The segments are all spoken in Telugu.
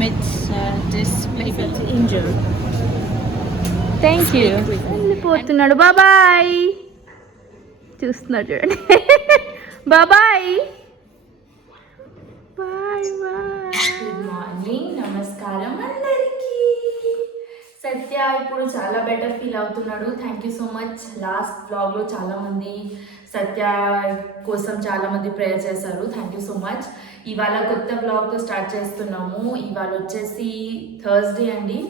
met this baby angel. Thank you. వెళ్ళిపోతున్నాడు. బాబాయ్. చూస్తున్నాడు చూడండి. బాబాయ్ బాయ్ బాయ్. గుడ్ మార్నింగ్, నమస్కారం అందరికీ. సత్య ఇప్పుడు చాలా బెటర్ ఫీల్ అవుతున్నాడు. Thank you so much. Last బ్లాగ్లో చాలామంది సత్య కోసం చాలామంది ప్రేయర్ చేశారు. Thank you so much. ఇవాళ కొత్త బ్లాగ్తో స్టార్ట్ చేస్తున్నాము. ఇవాళ వచ్చేసి థర్స్డే అండి.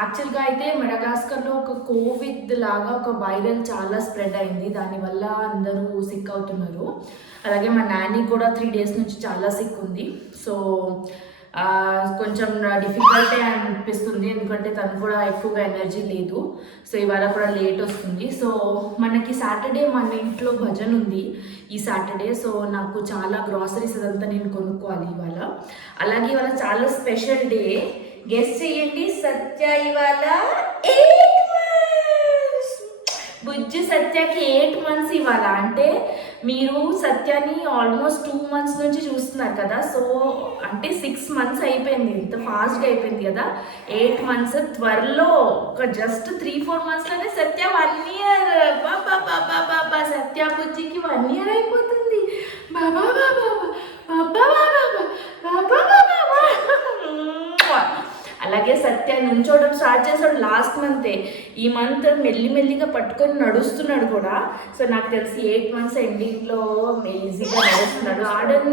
యాక్చువల్గా అయితే మడగాస్కర్లో ఒక కోవిడ్ లాగా ఒక వైరల్ చాలా స్ప్రెడ్ అయింది. దానివల్ల అందరూ సిక్ అవుతున్నారు. అలాగే మా నాని కూడా 3 days నుంచి చాలా సిక్ ఉంది. సో కొంచెం డిఫికల్టే అనిపిస్తుంది, ఎందుకంటే తను కూడా ఎక్కువగా ఎనర్జీ లేదు. సో ఇవాళ కూడా లేట్ వస్తుంది. సో మనకి సాటర్డే మన ఇంట్లో భజన ఉంది ఈ సాటర్డే. సో నాకు చాలా గ్రాసరీస్ అదంతా నేను కొనుక్కోవాలి ఇవాళ. అలాగే ఇవాళ చాలా స్పెషల్ డే. గెస్ చేయండి, సత్య ఇవాళ 8 months. బుజ్జి సత్యకి 8 months ఇవాళ. అంటే మీరు సత్యాన్ని ఆల్మోస్ట్ 2 months నుంచి చూస్తున్నారు కదా. సో అంటే 6 months అయిపోయింది. ఇంత ఫాస్ట్గా అయిపోయింది కదా. 8 months త్వరలో ఒక జస్ట్ 3-4 monthsలోనే సత్య 1 year. బాబా బాబా బాబా సత్య బుజ్జికి 1 year అయిపోతుంది. బాబా బాబా బాబా బాబా బాబా బాబా. అలాగే సత్య నుంచోవడం స్టార్ట్ చేశాడు లాస్ట్ మంతే. ఈ మంత్ మెల్లిమెల్లిగా పట్టుకొని నడుస్తున్నాడు కూడా. సో నాకు తెలిసి 8 months ఎండింగ్లో ఈజీగా నడుస్తున్నాడు. గార్డెన్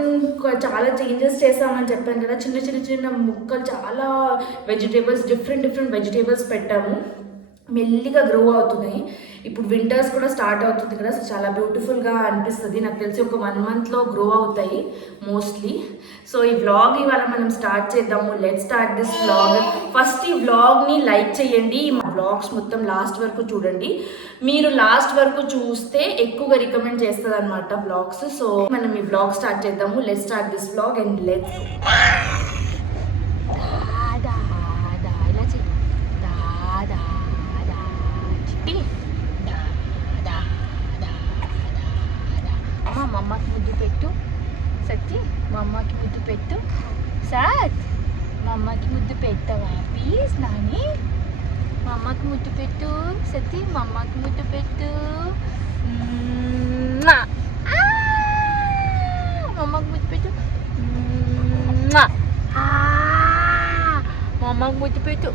చాలా చేంజెస్ చేసామని చెప్పాను కదా. చిన్న చిన్న చిన్న ముక్కలు చాలా వెజిటేబుల్స్, డిఫరెంట్ వెజిటేబుల్స్ పెట్టాము. మెల్లిగా గ్రో అవుతున్నాయి. ఇప్పుడు వింటర్స్ కూడా స్టార్ట్ అవుతుంది కదా. సో చాలా బ్యూటిఫుల్గా అనిపిస్తుంది. నాకు తెలిసి ఒక 1 monthలో గ్రో అవుతాయి మోస్ట్లీ. సో ఈ వ్లాగ్ ఇవాళ మనం స్టార్ట్ చేద్దాము. Let start this vlog. First ఈ వ్లాగ్ని లైక్ చేయండి. మా వ్లాగ్స్ మొత్తం లాస్ట్ వరకు చూడండి. మీరు లాస్ట్ వరకు చూస్తే ఎక్కువగా రికమెండ్ చేస్తుంది అనమాట వ్లాగ్స్. సో మనం ఈ వ్లాగ్ స్టార్ట్ చేద్దాము. Let start this vlog and let's మా అమ్మకి ముద్దు పెట్టు సత్తి. మా అమ్మకి ముద్దు పెట్టు సత్. మా అమ్మకి ముద్దు పెట్టవా ప్లీజ్ నాని. మా అమ్మకి ముద్దు పెట్టు సత్తి. మా అమ్మకి ముద్దు పెట్టు. మా అమ్మకి ముద్దు పెట్టు. మా అమ్మకి ముద్దు పెట్టు.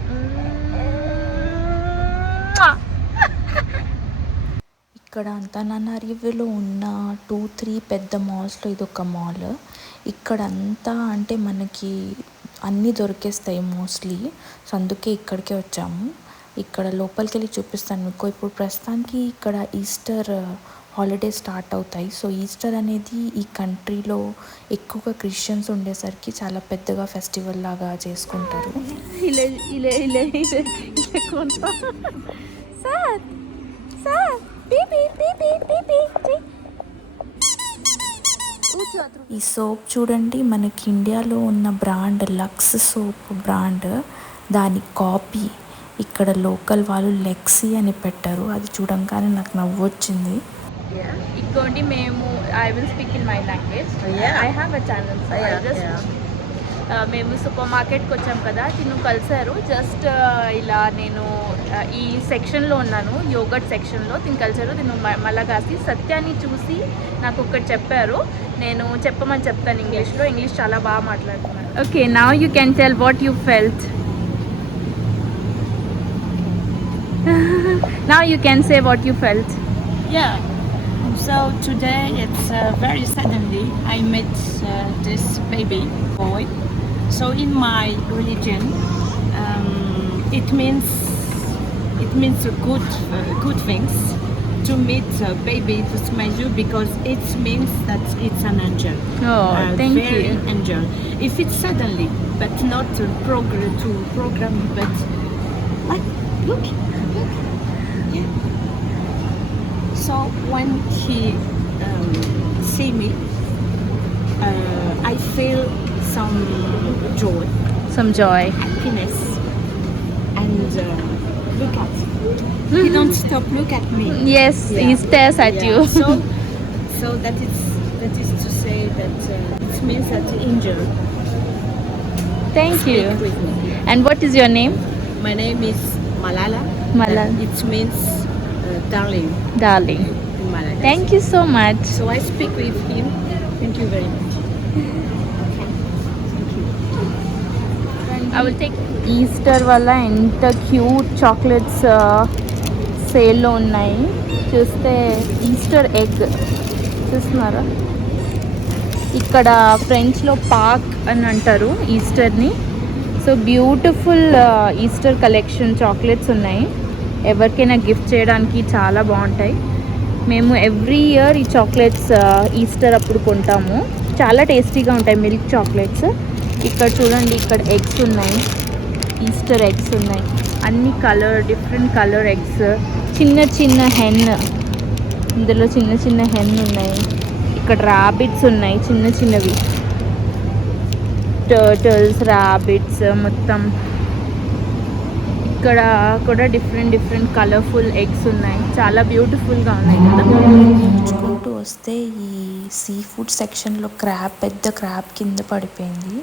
ఇక్కడ అంతనానరివిలో ఉన్న 2-3 పెద్ద మాల్స్లో ఇదొక మాల్. ఇక్కడంతా అంటే మనకి అన్నీ దొరికేస్తాయి మోస్ట్లీ. సో అందుకే ఇక్కడికే వచ్చాము. ఇక్కడ లోపలికి వెళ్ళి చూపిస్తాను మీకు. ఇప్పుడు ప్రస్తుతానికి ఇక్కడ ఈస్టర్ హాలిడే స్టార్ట్ అవుతాయి. సో ఈస్టర్ అనేది ఈ కంట్రీలో ఎక్కువగా క్రిస్టియన్స్ ఉండేసరికి చాలా పెద్దగా ఫెస్టివల్ లాగా చేసుకుంటారు. ఈ సోప్ చూడండి, మనకి ఇండియాలో ఉన్న బ్రాండ్ లక్స్ సోప్ బ్రాండ్ దాని కాపీ ఇక్కడ లోకల్ వాళ్ళు లెక్సీ అని పెట్టారు. అది చూడంగానే నాకు నవ్వు వచ్చింది. ఇంకోటి మేము I will speak in my language. I have a channel. మేము సూపర్ మార్కెట్కి వచ్చాం కదా. తిను కలిసారు. జస్ట్ ఇలా నేను ఈ సెక్షన్లో ఉన్నాను, యోగర్ట్ సెక్షన్లో. తిను కలిసారు. తిను మలగాసి సత్యాన్ని చూసి నాకు ఒకటి చెప్పారు. నేను చెప్పమని చెప్తాను ఇంగ్లీష్లో. ఇంగ్లీష్ చాలా బాగా మాట్లాడుతున్నాను. Okay, now you can tell what you felt. Now you can say what you felt. Yeah. So today it's very suddenly I met this baby boy. So in my religion, it means good things to meet a baby to smile you, because it means that it's an angel. Oh, thank very you. Angel. If it's suddenly, but not to program, but like look. Yeah. So when he see me, I feel some joy, happiness, and look at. He don't stop look at me. Yes, Yeah. he stares at Yeah. you. So that is to say that it means that angel Thank you. Speak with me. And what is your name? My name is Malala. Malala. It means darling Darling. in Malagasy. Thank you so much. So I speak with him. Thank you very much. I will take Easter వల్ల ఎంత క్యూట్ చాక్లెట్స్ సేల్లో ఉన్నాయి చూస్తే. ఈస్టర్ ఎగ్ చూస్తున్నారా? ఇక్కడ ఫ్రెంచ్లో పాక్ అని అంటారు ఈస్టర్ని. So beautiful Easter collection chocolates ఉన్నాయి. ఎవరికైనా గిఫ్ట్ చేయడానికి చాలా బాగుంటాయి. మేము ఎవ్రీ ఇయర్ ఈ చాక్లెట్స్ ఈస్టర్ అప్పుడు కొంటాము. చాలా టేస్టీగా ఉంటాయి మిల్క్ చాక్లెట్స్. ఇక్కడ చూడండి, ఇక్కడ ఎగ్స్ ఉన్నాయి, ఈస్టర్ ఎగ్స్ ఉన్నాయి, అన్ని డిఫరెంట్ కలర్ ఎగ్స్. చిన్న చిన్న హెన్, ఇందులో చిన్న చిన్న హెన్ ఉన్నాయి. ఇక్కడ ర్యాబిట్స్ ఉన్నాయి, చిన్న చిన్నవి టర్టల్స్, ర్యాబిట్స్ మొత్తం. ఇక్కడ కూడా డిఫరెంట్ కలర్ఫుల్ ఎగ్స్ ఉన్నాయి. చాలా బ్యూటిఫుల్గా ఉన్నాయి కదా. నడుచుకుంటూ వస్తే ఈ సీ ఫుడ్ సెక్షన్లో పెద్ద క్రాబ్ కింద పడిపోయింది.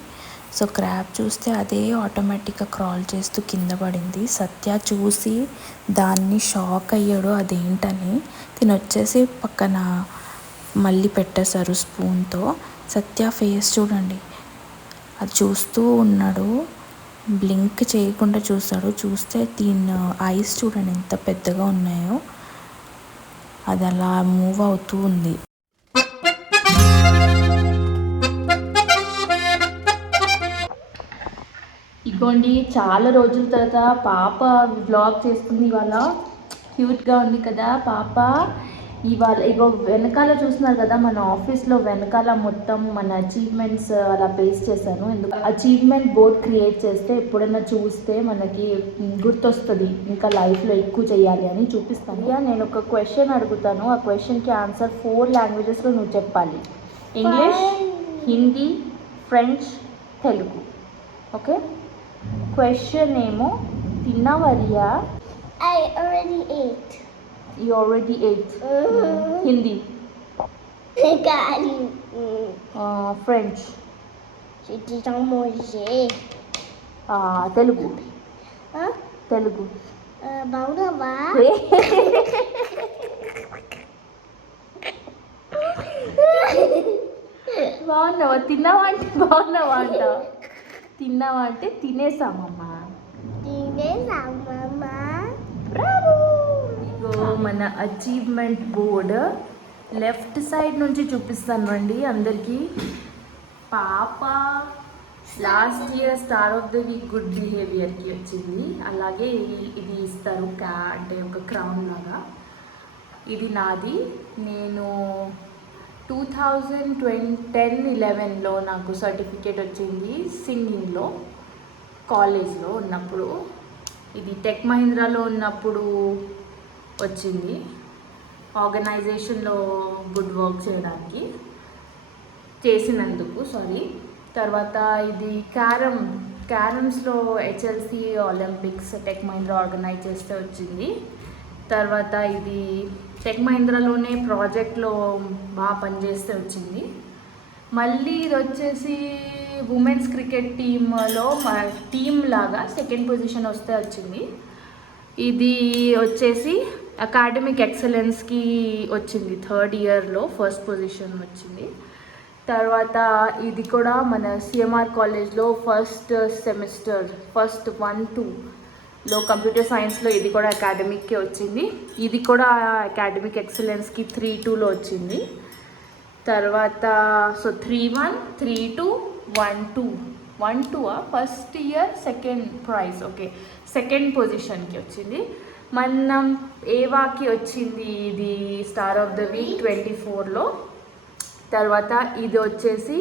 సో క్రాబ్ చూస్తే అదే ఆటోమేటిక్గా క్రాల్ చేస్తూ కింద పడింది. సత్య చూసి దాన్ని షాక్ అయ్యాడు అదేంటని. వచ్చేసి పక్కన మళ్ళీ పెట్టేశారు స్పూన్తో. సత్య ఫేస్ చూడండి, అది చూస్తూ ఉన్నాడు, బ్లింక్ చేయకుండా చూస్తాడు. చూస్తే దీని ఐస్ చూడండి ఎంత పెద్దగా ఉన్నాయో. అది అలా మూవ్ అవుతూ ఉంది. ఇగోండి, చాలా రోజుల తర్వాత పాప వ్లాగ్ చేస్తుంది ఇవాళ. క్యూట్గా ఉంది కదా పాప. ఇవాళ ఇగో వెనకాల చూస్తున్నారు కదా, మన ఆఫీస్లో వెనకాల మొత్తం మన అచీవ్మెంట్స్ అలా పేస్ట్ చేశాను. ఎందుకు అచీవ్మెంట్ బోర్డ్ క్రియేట్ చేస్తే ఎప్పుడైనా చూస్తే మనకి గుర్తొస్తుంది, ఇంకా లైఫ్లో ఎక్కువ చేయాలి అని చూపిస్తాను. నేను ఒక క్వశ్చన్ అడుగుతాను, ఆ క్వశ్చన్కి ఆన్సర్ 4 లాంగ్వేజెస్లో నువ్వు చెప్పాలి. English, Hindi, French, Telugu. Okay? Question ఏమో, తిన్నావా Riya? I already ate. You already ate. Hindi. Gali. French. Je dis en manger. Telugu. Huh? Telugu. Baunava. బాగున్నావా? తిన్నావా అంటే బాగున్నావా అంట. తిన్నావా అంటే తినేసామమ్మా. Tinesama. ఇగో మన అచీవ్మెంట్ బోర్డ్ లెఫ్ట్ సైడ్ నుంచి చూపిస్తాను అండి అందరికీ. పాప last year star of the week good బిహేవియర్కి వచ్చింది. అలాగే ఇది ఇస్తారు అంటే ఒక క్రౌన్ లాగా. ఇది నాది. నేను 2010-11లో నాకు సర్టిఫికేట్ వచ్చింది సింగింగ్లో, కాలేజ్లో ఉన్నప్పుడు. ఇది టెక్ మహీంద్రాలో ఉన్నప్పుడు వచ్చింది, ఆర్గనైజేషన్లో గుడ్ వర్క్ చేసినందుకు. తర్వాత ఇది క్యారమ్స్లో HLC Olympics Tech Mahindra organise చేస్తే వచ్చింది. తర్వాత ఇది టెక్ మహీంద్రాలోనే ప్రాజెక్ట్లో బాగా పనిచేస్తే వచ్చింది. మళ్ళీ ఇది వచ్చేసి ఉమెన్స్ క్రికెట్ టీమ్ లాగా సెకండ్ పొజిషన్ వస్తే వచ్చింది. ఇది వచ్చేసి అకాడమిక్ ఎక్సలెన్స్కి వచ్చింది, 3rd ఇయర్లో ఫస్ట్ పొజిషన్ వచ్చింది. తర్వాత ఇది కూడా మన సిఎంఆర్ కాలేజ్లో ఫస్ట్ సెమిస్టర్ 1-2లో కంప్యూటర్ సైన్స్లో ఇది కూడా అకాడమిక్కి వచ్చింది. ఇది కూడా అకాడమిక్ ఎక్సలెన్స్కి 3-2లో వచ్చింది. తర్వాత 3-1, 3-2, 1-2 first year second prize. Okay, second పొజిషన్కి వచ్చింది. మనం ఏవాకి వచ్చింది ఇది స్టార్ ఆఫ్ ద వీక్ 24లో. తర్వాత ఇది వచ్చేసి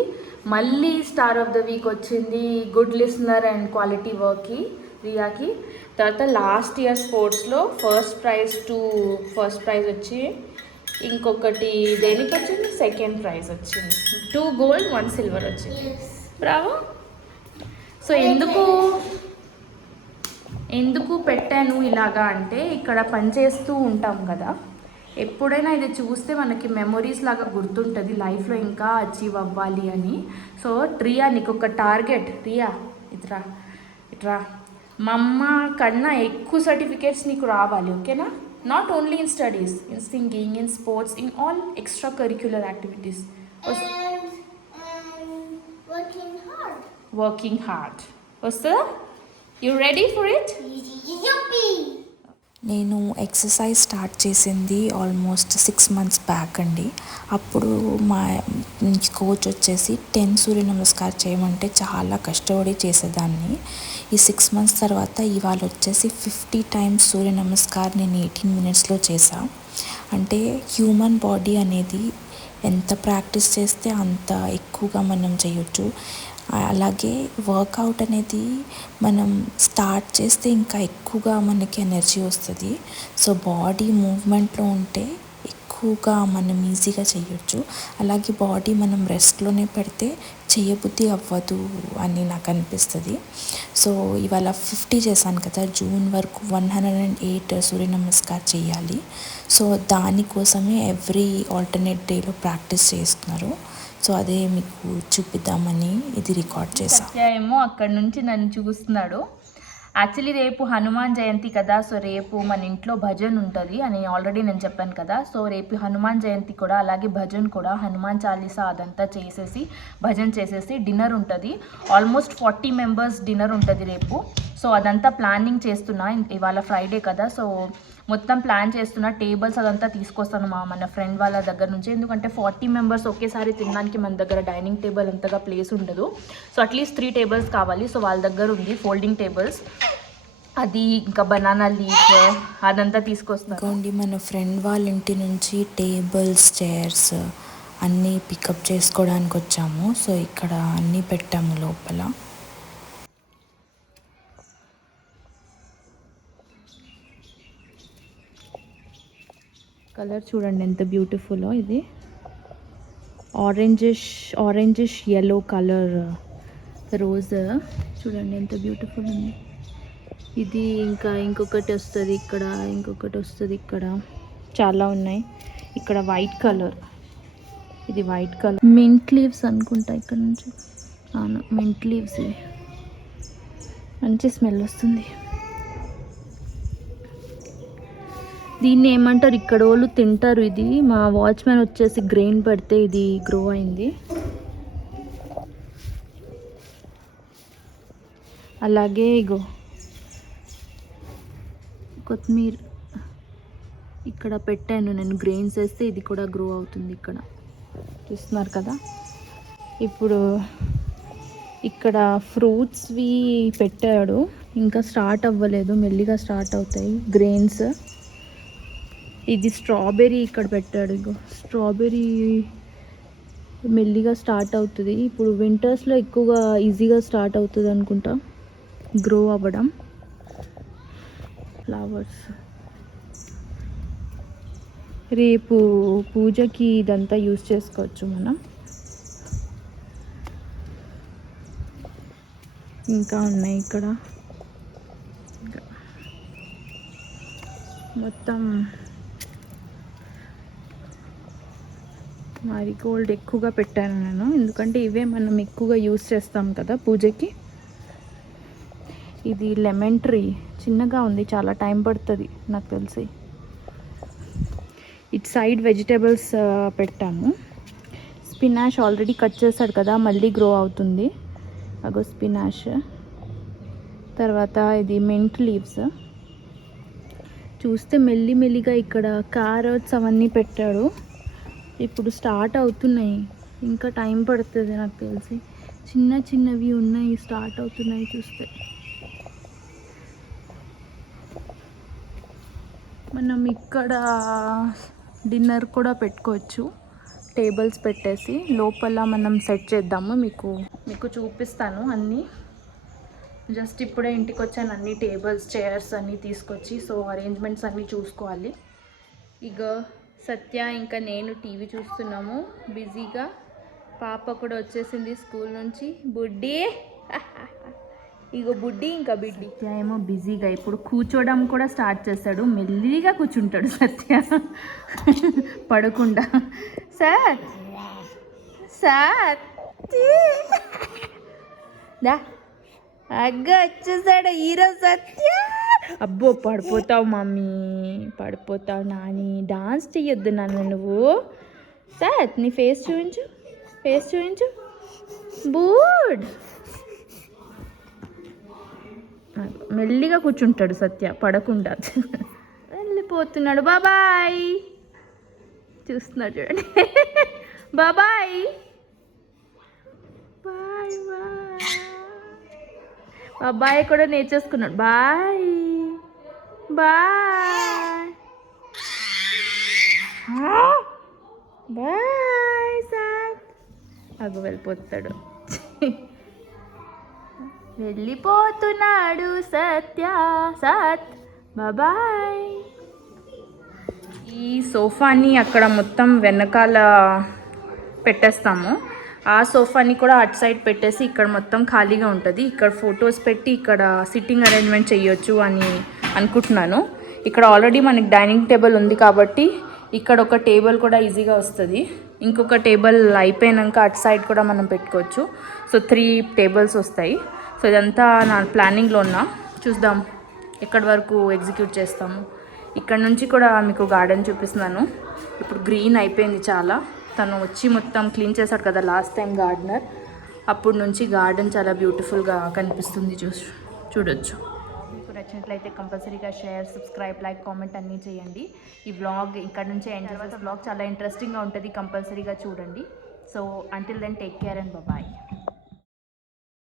మళ్ళీ స్టార్ ఆఫ్ ద వీక్ వచ్చింది గుడ్ లిసనర్ అండ్ క్వాలిటీ వర్క్కి రియాకి. తర్వాత లాస్ట్ ఇయర్ స్పోర్ట్స్లో ఫస్ట్ ప్రైజ్ వచ్చి, ఇంకొకటి దేనికి వచ్చింది, సెకండ్ ప్రైజ్ వచ్చింది. 2 gold 1 silver వచ్చింది. బ్రావో. సో ఎందుకు పెట్టాను ఇలాగా అంటే, ఇక్కడ పనిచేస్తూ ఉంటాం కదా, ఎప్పుడైనా ఇది చూస్తే మనకి మెమొరీస్ లాగా గుర్తుంటుంది, లైఫ్లో ఇంకా అచీవ్ అవ్వాలి అని. సో రియా, నీకు ఒక టార్గెట్. రియా, ఇట్రా ఇట్రా. మా అమ్మ కన్నా ఎక్కువ సర్టిఫికేట్స్ నీకు రావాలి, ఓకేనా? Not only in studies, in singing, in sports, in all extra curricular activities. Working hard వస్తుందా? You ready for it? నేను ఎక్సర్సైజ్ స్టార్ట్ చేసింది ఆల్మోస్ట్ 6 months బ్యాక్ అండి. అప్పుడు మా కోచ్ వచ్చేసి 10 సూర్య నమస్కారం చేయమంటే చాలా కష్టపడి చేసేదాన్ని. ఈ 6 months తర్వాత ఇవాళ వచ్చేసి 50 times సూర్య నమస్కారం నేను 18 minutesలో చేసా. అంటే హ్యూమన్ బాడీ అనేది ఎంత ప్రాక్టీస్ చేస్తే అంత ఎక్కువగా మనం చేయొచ్చు. అలాగే వర్కౌట్ అనేది మనం స్టార్ట్ చేస్తే ఇంకా ఎక్కువగా మనకి ఎనర్జీ వస్తుంది. సో బాడీ మూవ్మెంట్లో ఉంటే ఎక్కువగా మనం ఈజీగా చేయొచ్చు. అలాగే బాడీ మనం రెస్ట్లోనే పెడితే చేయబుద్ధి అవ్వదు అని నాకు అనిపిస్తుంది. సో ఇవాళ 50 చేశాను కదా, జూన్ వరకు 108 సూర్య నమస్కారం చేయాలి. సో దానికోసమే ఎవ్రీ ఆల్టర్నేట్ డేలో ప్రాక్టీస్ చేస్తున్నారు. సో అదే మీకు చూపిద్దామని ఇది రికార్డ్ చేశాను. ఏమో అక్కడ నుంచి నన్ను చూస్తున్నాడు. యాక్చువల్లీ రేపు హనుమాన్ జయంతి కదా, సో రేపు మన ఇంట్లో భజన్ ఉంటుంది అని ఆల్రెడీ నేను చెప్పాను కదా. సో రేపు హనుమాన్ జయంతి కూడా, అలాగే భజన్ కూడా, హనుమాన్ చాలీసా అదంతా చేసేసి భజన్ చేసేసి డిన్నర్ ఉంటుంది. ఆల్మోస్ట్ 40 members డిన్నర్ ఉంటుంది రేపు. సో అదంతా ప్లానింగ్ చేస్తున్నా. ఇవాళ ఫ్రైడే కదా, సో మొత్తం ప్లాన్ చేస్తున్నా. టేబుల్స్ అదంతా తీసుకొస్తాను మన ఫ్రెండ్ వాళ్ళ దగ్గర నుంచి. ఎందుకంటే 40 members ఒకేసారి తినడానికి మన దగ్గర డైనింగ్ టేబుల్ అంతగా ప్లేస్ ఉండదు. సో అట్లీస్ట్ 3 tables కావాలి. సో వాళ్ళ దగ్గర ఉంది ఫోల్డింగ్ టేబుల్స్, అది ఇంకా బనానా లీఫ్ అదంతా తీసుకొస్తాను. మన ఫ్రెండ్ వాళ్ళ ఇంటి నుంచి టేబుల్స్, చైర్స్ అన్నీ పికప్ చేసుకోవడానికి వచ్చాము. సో ఇక్కడ అన్నీ పెట్టాము లోపల. కలర్ చూడండి ఎంత బ్యూటిఫుల్లో. ఇది ఆరెంజిష్ yellow కలర్ రోజ్ చూడండి ఎంత బ్యూటిఫుల్ ఉంది. ఇది ఇంకా ఇంకొకటి వస్తుంది ఇక్కడ, ఇంకొకటి వస్తుంది ఇక్కడ, చాలా ఉన్నాయి. ఇక్కడ వైట్ కలర్, ఇది వైట్ కలర్ మింట్ లీవ్స్ అనుకుంటా. ఇక్కడ నుంచి అవును మింట్ లీవ్స్, మంచి స్మెల్ వస్తుంది. దీన్ని ఏమంటారు ఇక్కడ వాళ్ళు తింటారు. ఇది మా వాచ్మెన్ వచ్చేసి గ్రెయిన్ పెడితే ఇది గ్రో అయింది. అలాగే ఇగో కొత్తిమీర ఇక్కడ పెట్టాను నేను, గ్రెయిన్స్ వేస్తే ఇది కూడా గ్రో అవుతుంది. ఇక్కడ చూస్తున్నారు కదా. ఇప్పుడు ఇక్కడ ఫ్రూట్స్వి పెట్టాడు, ఇంకా స్టార్ట్ అవ్వలేదు, మెల్లిగా స్టార్ట్ అవుతాయి గ్రెయిన్స్. ఇది స్ట్రాబెర్రీ ఇక్కడ పెట్టాడు. ఇగో స్ట్రాబెర్రీ మెల్లిగా స్టార్ట్ అవుతుంది. ఇప్పుడు వింటర్స్లో ఎక్కువగా ఈజీగా స్టార్ట్ అవుతుంది అనుకుంటా గ్రో అవ్వడం. ఫ్లవర్స్ రేపు పూజకి ఇదంతా యూజ్ చేసుకోవచ్చు మనం. ఇంకా ఉన్నాయి ఇక్కడ. మొత్తం మారిగోల్డ్ ఎక్కువగా పెట్టాను నేను, ఎందుకంటే ఇవే మనం ఎక్కువగా యూజ్ చేస్తాం కదా పూజకి. ఇది లెమన్ ట్రీ చిన్నగా ఉంది, చాలా టైం పడుతుంది నాకు తెలిసి. ఇటు సైడ్ వెజిటేబుల్స్ పెట్టాము. స్పినాష్ ఆల్రెడీ కట్ చేశాడు కదా, మళ్ళీ గ్రో అవుతుంది. అగో స్పినాష్. తర్వాత ఇది మింట్ లీవ్స్. చూస్తే మెల్లిగా ఇక్కడ క్యారెట్స్ అవన్నీ పెట్టాడు. ఇప్పుడు స్టార్ట్ అవుతున్నాయి, ఇంకా టైం పడుతుంది నాకు తెలిసి. చిన్నవి ఉన్నాయి, స్టార్ట్ అవుతున్నాయి చూస్తే. మనం ఇక్కడ డిన్నర్ కూడా పెట్టుకోవచ్చు, టేబుల్స్ పెట్టేసి. లోపల మనం సెట్ చేద్దాము, మీకు చూపిస్తాను అన్నీ. జస్ట్ ఇప్పుడే ఇంటికి వచ్చాను, అన్ని టేబుల్స్, చైర్స్ అన్నీ తీసుకొచ్చి. సో అరేంజ్మెంట్స్ అన్నీ చూసుకోవాలి. ఇక సత్య ఇంకా నేను టీవీ చూస్తున్నాము బిజీగా. పాప కూడా వచ్చేసింది స్కూల్ నుంచి. బుడ్డి ఇగో బుడ్డి ఇంకా బిడ్డి. సత్య ఏమో బిజీగా ఇప్పుడు కూర్చోవడం కూడా స్టార్ట్ చేస్తాడు. మెల్లిగా కూర్చుంటాడు సత్య, పడకుండా. సార్ దా అగ్గ వచ్చేసాడు హీరో సత్య. అబ్బో పడిపోతావు మమ్మీ, పడిపోతావు నాని. డాన్స్ చెయ్యొద్దు నాన్న నువ్వు. సత్ నీ ఫేస్ చూపించు, ఫేస్ చూపించు. బూడ్. మెల్లిగా కూర్చుంటాడు సత్య, పడకుండా. వెళ్ళిపోతున్నాడు. బాబాయ్. చూస్తున్నాడు చూడండి. బాబాయ్ బాయ్ బాయ్. బాబాయ్ కూడా నేర్చేసుకున్నాడు. Bye bye bye. సార్ అగు వెళ్ళిపోతాడు. వెళ్ళిపోతున్నాడు సత్య. సత్ బాయ్. ఈ సోఫాని అక్కడ మొత్తం వెనకాల పెట్టేస్తాము. ఆ సోఫాని కూడా అటు సైడ్ పెట్టేసి ఇక్కడ మొత్తం ఖాళీగా ఉంటుంది. ఇక్కడ ఫొటోస్ పెట్టి ఇక్కడ సిట్టింగ్ అరేంజ్మెంట్ చేయొచ్చు అని అనుకుంటున్నాను. ఇక్కడ ఆల్రెడీ మనకి డైనింగ్ టేబుల్ ఉంది కాబట్టి ఇక్కడ ఒక టేబుల్ కూడా ఈజీగా వస్తుంది. ఇంకొక టేబుల్ అయిపోయాక అటు సైడ్ కూడా మనం పెట్టుకోవచ్చు. సో 3 టేబుల్స్ వస్తాయి. సో ఇదంతా నా ప్లానింగ్లో ఉన్నా. చూద్దాం ఎక్కడి వరకు ఎగ్జిక్యూట్ చేస్తాము. ఇక్కడ నుంచి కూడా మీకు గార్డెన్ చూపిస్తున్నాను. ఇప్పుడు గ్రీన్ అయిపోయింది చాలా. తను వచ్చి మొత్తం క్లీన్ చేశాడు కదా లాస్ట్ టైం గార్డెనర్. అప్పుడు నుంచి గార్డెన్ చాలా బ్యూటిఫుల్గా కనిపిస్తుంది. చూడొచ్చు. మీకు నచ్చినట్లయితే కంపల్సరీగా షేర్, సబ్స్క్రైబ్, లైక్, కామెంట్ అన్నీ చేయండి. ఈ వ్లాగ్ ఇక్కడ నుంచి ఎండ్ చేస్తే వ్లాగ్ చాలా ఇంట్రెస్టింగ్గా ఉంటుంది. కంపల్సరీగా చూడండి. So until then take care and bye.